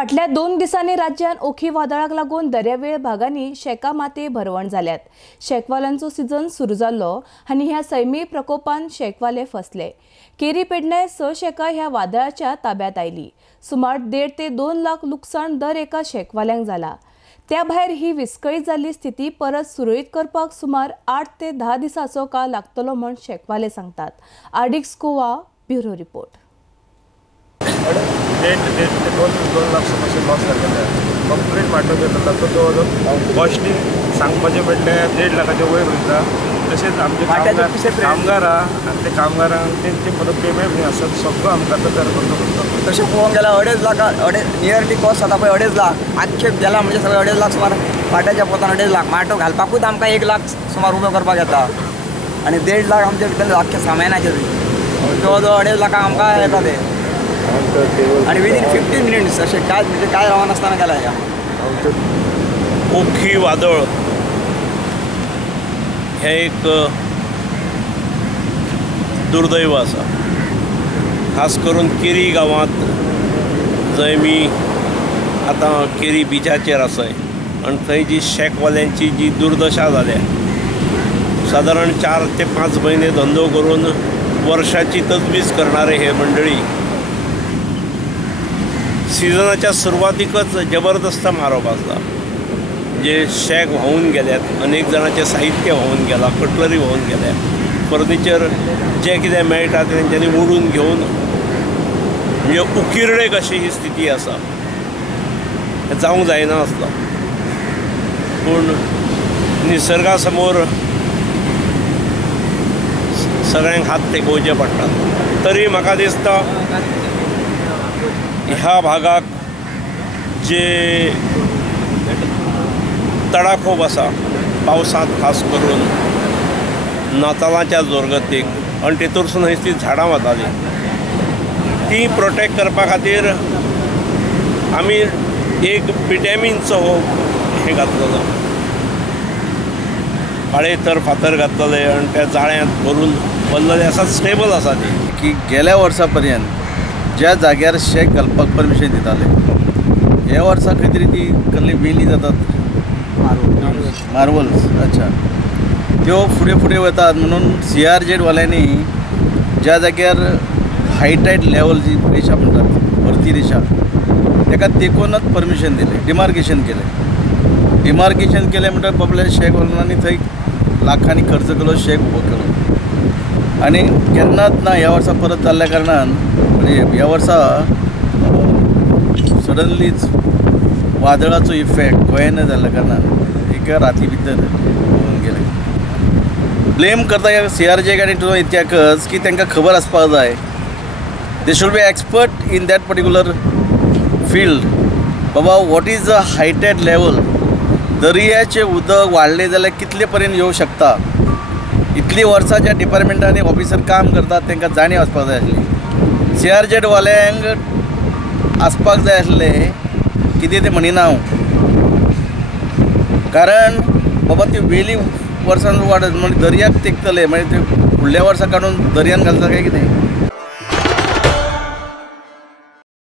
फाटल्या 2 दिसांनी राज्यात ओखी वादळाक लागून दर्यावेळ भागांनी शेका माती भरवण जाल्यात। शेकवाल्यांचो सीझन सुरू जाल्लो आनी ह्या सैमी प्रकोपान शेकवाले फसले। केरी पेडणे 6 शेकां ह्या वादळाच्या ताब्यात आयली। सुमार 1.5 ते 2 लाख लुकसाण दर एका शेकवाल्यांक जाला। त्या भायर ही विस्कळीत जाल्ली स्थिती परत सुरळीत करपाक सुमार 8 ते 10 दिसांचो काळ लागतलो म्हण शेकवाले सांगतात। आर्डिक्स गोवा ब्युरो रिपोर्ट। 2 लाख समस्या लॉस जाल्ले कंप्लीट माटो घेतला तो जवळ कॉस्टिंग सांगपाचें म्हटल्यार 1.5 लाखाच्या वयर वयता। तशेंच आमचे कामगार आनी ते कामगारांक तेंचे परत पेमेंट बी आसत सगळो आमकां आतां करचो पडटा। तशें पळोवंक गेल्यार 2.5 लाख नियरली कॉस्ट जाता पळय 2.5 लाख आजचे गेला म्हणजे सगळे 2.5 लाख सुमार पाट्याच्या पोतान 2.5 लाख माटो घालपाकूच आमकां 1 लाख सुमार उबो करपाक येता आनी 1.5 लाख आमचे भितर आख्या सामानाचे जवळ 2.5 लाखांक आमकां येता ते आणि विदीन 15 मिनिट्स अशें काय म्हणजे काय रावनासतना गेला ह्या ओखी वादळ हे एक दुर्दैव आसा। खास करून केरी गांवांत जंय मी आतां केरी बिचाचेर आसाय आनी थंय जी शेकवाल्यांची जी दुर्दशा जाल्या, सादारण 4 ते 5 म्हयने धंदो करून वर्षाची तजवीज करणारे हे मंडळी सिजनाच्या सुरवातीकच जबरदस्त मारप आसता। जे शेक व्हांवून गेल्यात, अनेक जणांचे साहित्य व्हांवून गेलां, कटलरी व्हांवून गेल्या, फर्निचर जे कितें मेळटा ते तेंच्यांनी ओडून घेवन म्हणजे उकिरडे कशी ही स्थिती आसा। हें जावंक जायना आसता, पूण निसर्गा समोर सगळ्यांक हात तेकोवचे पडटात। तरी म्हाका दिसता ह्या भागाक जे तडाखोब आसा पावसांत, खास करून नातालांच्या जोरगतीक आनी तेतूरसून ती झाडां वताली ती प्रोटेक्ट करपा खातीर आमी एक विटॅमिनचो हे घातलेलो, पाळयेतर फातर घातलेले आनी त्या जाळ्यांत भरून बल्लले आसा, स्टेबल आसा ती की गेल्या वर्सा पर्यंत ज्या जाग्यार शेक घालपाक परमिशन दिताले ह्या वर्सा खंय तरी ती कसली वेली जातात मार्वल्स, अच्छा त्यो फुडें वतात म्हणून CRZ वाल्यांनी ज्या जाग्यार हायटाईट लेवल जी रेशा म्हणटात भरती रेशा ताका तेकोनच परमिशन दिलें, डिमार्केशन केलें म्हणटा बाबल्या शेक वाल्यांनी थंय लाखांनी खर्च केलो, शेक उबो केलो आनी केन्नाच ना ह्या वर्सा परत जाल्ल्या कारणान म्हणजे ह्या वर्सा सडनलीच वादळाचो इफेक्ट गोंयान जाल्ल्या कारणान एका राती भितर होऊन गेले। ब्लेम करता CRZ आनी तो इत्याकच की तांकां खबर आसपाक जाय, they should be expert in that particular field. बाबा वॉट इज द हायटेड लेवल, दर्याचें उदक वाडलें जाल्यार कितले पर्यंत येवं शकता, इतली वर्सां ज्या डिपार्टमेंटांनी ऑफिसर काम करतात तांकां जाणीव आसपाक जाय आसली। CRZ वाल्यांक आसपाक जाय आसलें कितें तें म्हणिना हांव, कारण बाबा ती वेली वर्सान वाडत म्हणजे दर्याक तेंकतले म्हणजे ते फुडल्या वर्सा काडून दर्यान घालता काय कितें।